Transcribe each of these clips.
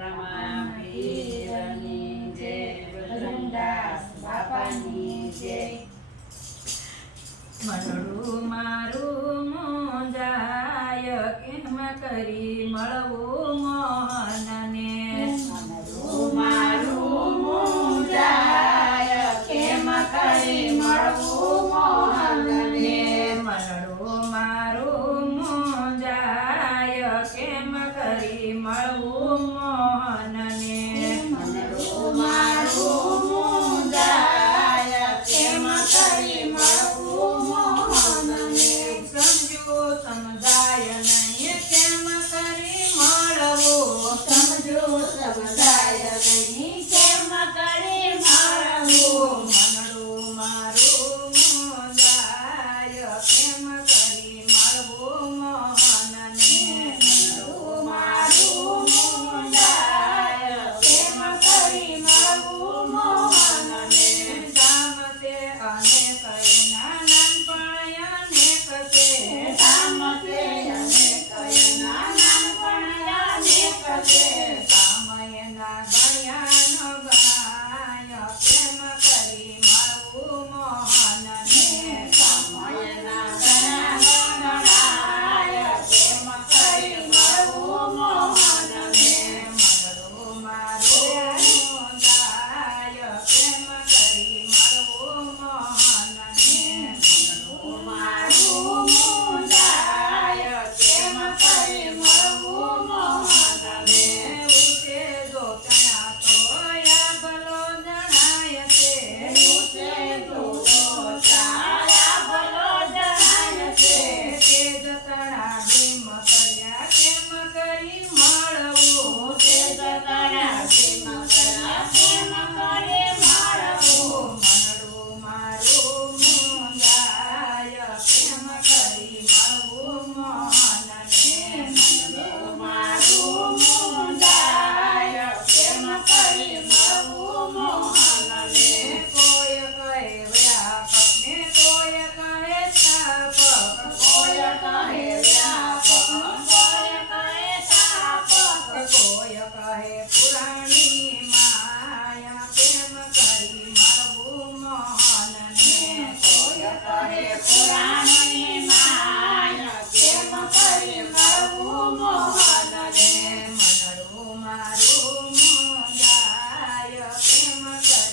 રમા પીરની જય બાપાની જય મનડું મારું મોંજાય કેમ કરી મળવું?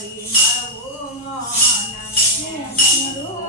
મારું મન